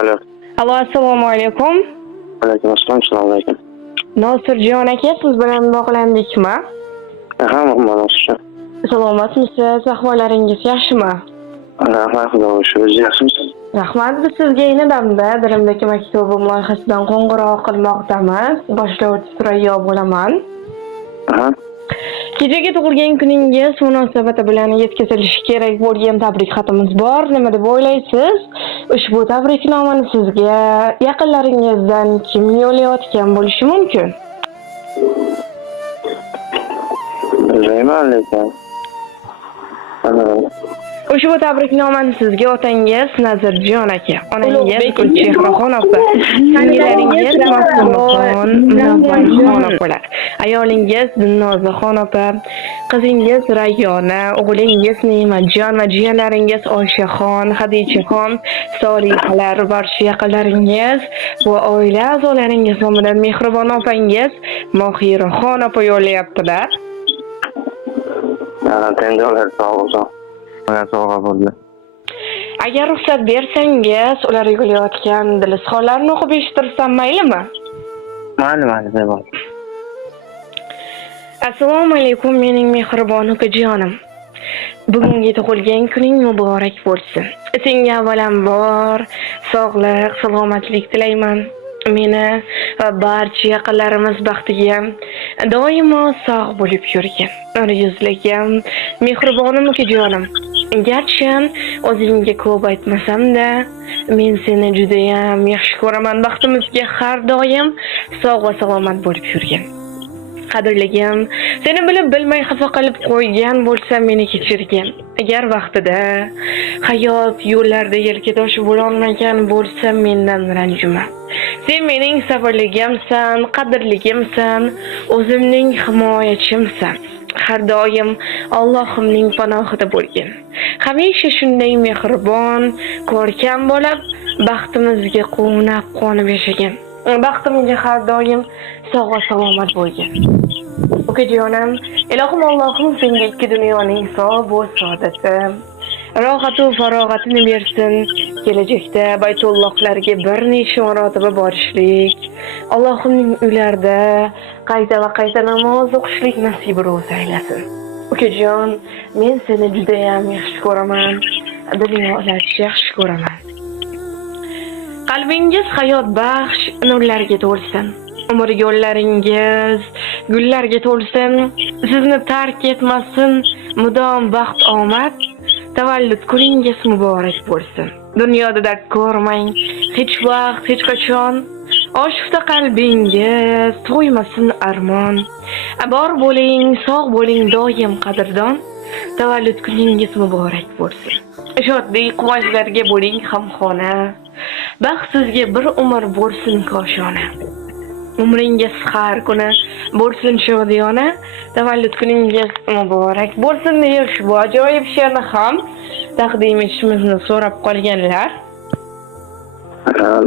Alo. Alo, assalomu alaykum. Alaykum assalom, assalomu alaykum. Nosirjon aka, siz bilan bog'landikmi? Aha, Nosirjon. Salomatmisiz? Ahvollaringiz yaxshimi? Rahmat, xudoga shukur. O'zingiz yaxshimisiz? Rahmat, biz sizga Inadamda dilimdagi maktubim loyihasidan qo'ng'iroq qilmoqdamiz. Boshlovchi Surayyo bo'laman. Aha. Kechagi tug'ilgan kuningiz munosabati bilan yetkazilishi kerak bo'lgan tabrik xatimiz bor. Nima deb o'ylaysiz? Ushbu tabriknomani sizga yaqinlaringizdan kim yo'llayotgan bo'lishi mumkin? Bilmayman lekin. Ushbu tabriknomani sizga otangiz Nazirjon aka, onangiz Gulchehraxon opa, singillaringiz Ma'sumaxon, Munavvarxon opalar, ayolingiz Dilnozaxon opa, qizingiz Rayyona, o'g'lingiz Ne'matjon va jiyanlaringiz Oyshaxon, Hadichaxon, Solihalar, barcha yaqinlaringiz va oila a'zolaringiz nomidan mehribon opangiz Mohiraxon opa yo'llayaptilar. Tendolar sog' bo'lsin. Sovg'a bo'ldi. Agar ruxsat bersangiz, ular yo'llayotgan dilizxonlarni o'qib eshittirsam maylimi? Mayli, bo'ldi. Assalomu alaykum, mening mehribon ukajonim. Bugungi tug'ilgan kuning muborak bo'lsin. Senga avvalambor sog'lik, salomatlik tilayman. Meni va barcha yaqinlarimiz baxtiga doimo sog' bo'lib yurgin. Yuzligim, mehribonim ukajonim. Garchi o'zingga ko'p aytmasam-da, men seni juda ham yaxshi ko'raman. Baxtimizga har doim sog' va salomat bo'lib yurgin. Qadrligim, seni bilib bilmay xafa qilib qo'ygan bo'lsam meni kechirgin. Agar vaqtida hayot yo'llarida yelkadosh bo'la olmagan bo'lsam mendan ranjima. Sen mening sabrligimsan, qadrligimsan, o'zimning himoyachimsan. Har doim Allohimning panohida bo'lgin. Hamisha shunday mehribon, ko'rkam bo'lib, baxtimizga quvnab-qonib yashagin. Baxtimga har doim sog' va salomat bo'lgin. Ukajonim, ilohim Allohim senga ikki dunyoning sog' va saodati, rohatu farog'atini bersin. Kelajakda Baytullohlarga bir necha marotaba borishlik, Allohimning uylarida qayta va qayta namoz o'qishlik nasib ro'za aylasin. Ukajon, men seni juda ham yaxshi ko'raman. Dunyolarni yaxshi ko'raman. Qalbingiz hayot baxsh nurlarga to'lsin. Umr yo'llaringiz gullarga to'lsin. Sizni tark etmasin mudom baxt omad. Tavallud kuningiz muborak bo'lsin. Dunyoda dard ko'rmang, hech vaqt, hech qachon. Oshufta qalbingiz to'ymasin armon. Bor bo'ling, sog' bo'ling doim qadrdon. Tavallud kuningiz muborak bo'lsin. Shodlik quvonchlarga bo'ling hamxona. Baxt sizga bir umr bo'lsin koshona. Umringiz har kuni bo'lsin shodiyona. Tavallud kuningiz muborak bo'lsin deya ushbu ajoyib she'rni ham taqdim etishimizni so'rab qolganlar.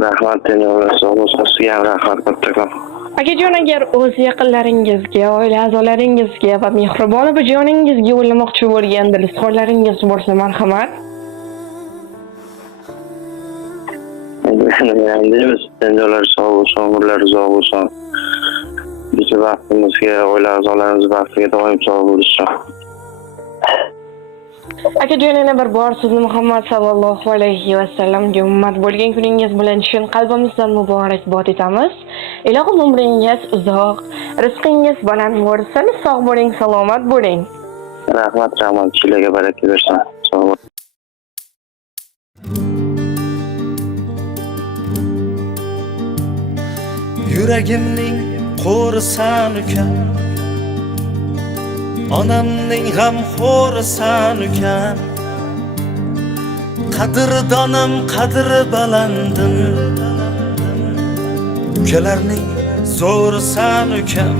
Rahmat, tendolar sog' bo'lsin. Sizga rahmat kattakon. Akajon, agar o'z yaqinlaringizga, oila a'zolaringizga va mehribon onajoningizga yo'llamoqchi bo'lgan dilizxonlaringiz bo'lsa, marhamat. Deymiz, tendolar sog' bo'lsin, umrlar uzoq bo'lsin. Bizni vaqtimizga, oila a'zolarimiz baxtiga doim sog' bo'lsin. Akajon, yana bir bor sizni Muhammad sallallohu alayhi va sallamga ummat bo'lgan kuningiz bilan chin qalbimizdan muborakbod etamiz. Ilohim umringiz uzoq, rizqingiz baland bo'lsin, sog' bo'ling, salomat bo'ling. Rahmat, sizlarga baraka bersin. Sog' bo'ling. Yuragimning qo'risan ukan, onamning g'amxo'risan ukan. Qadrdonim, qadri balandim, ukalarning zo'risan ukan.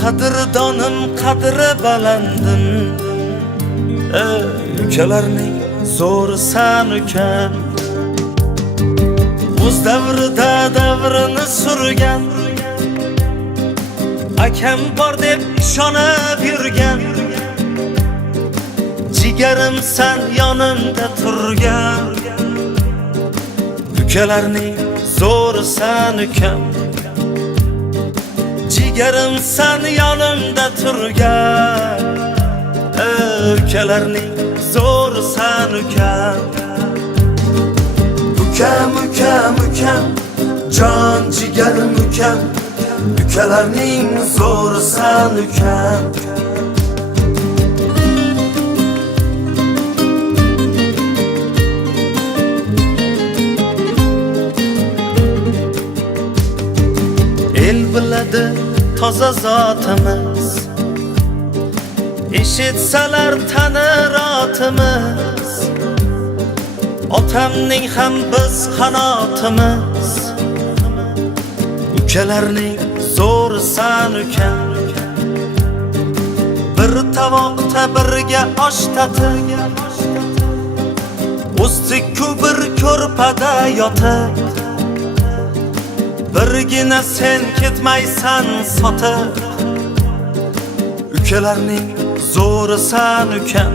Qadrdonim, qadri balandim, ukalarning zo'risan ukan. O'z davrida davrini surgan, akam bor deb ishonib yurgan. Jigarimsan yonimda turgan, Ukalarning zo'ri san ukam, jigarim san yonimda turgan. Ukalarning zo'ri san ukam, Ukam, ukam, ukam, jon jigarim ukam, ukalarning zo'risan ukam. el biladi toza zotimiz, eshitsalar tanir otimiz. Otamning ham biz qanotimiz, ukalarning zo'risan ukam. Bir tovoqda birga osh tatib, usti-ku bir ko'rpada yotib, birgina sen ketmaysan sotib. Ukalarning zo'risan ukam,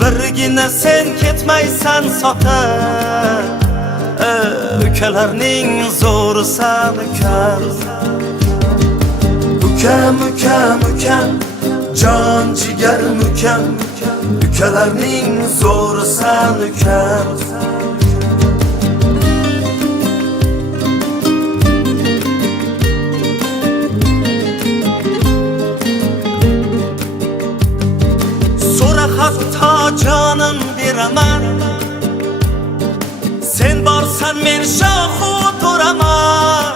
birgina sen ketmaysan sotib. Ukalarning zo'risan ukam. Ukam, ukam, ukam, jon jigarim ukam, ukalarning zo'risan ukam. So'ra hatto jonim beraman, sen borsan men shohu to'raman.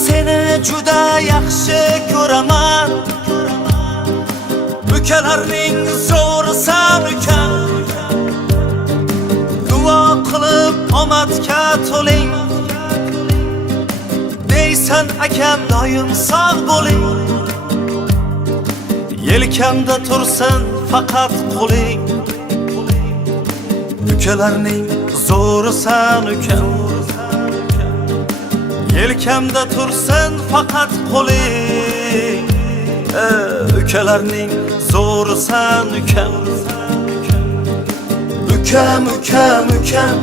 Seni juda yaxshi ko'raman, ukalarning zo'risan ukam. Duo qilib omadga to'ling, deysan akam doim sog' bo'ling. Yelkamda tursin faqat qo'ling, ukalarning zo'risan ukam. Yelkamda tursin faqat qo'ling, ukalarning zo'risan ukam. Ukam, ukam, ukam,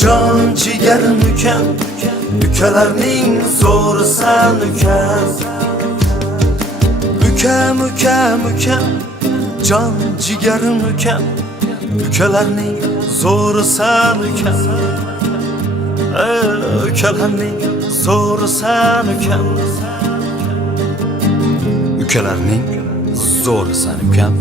jon jigarim ukam, ukalarning zo'risan ukam. Ukam, ukam, ukam, jon jigarim ukam, ukalarning zo'risan ukam. Ukalarning zo'risan ukam. Ukalarning zo'risan ukam.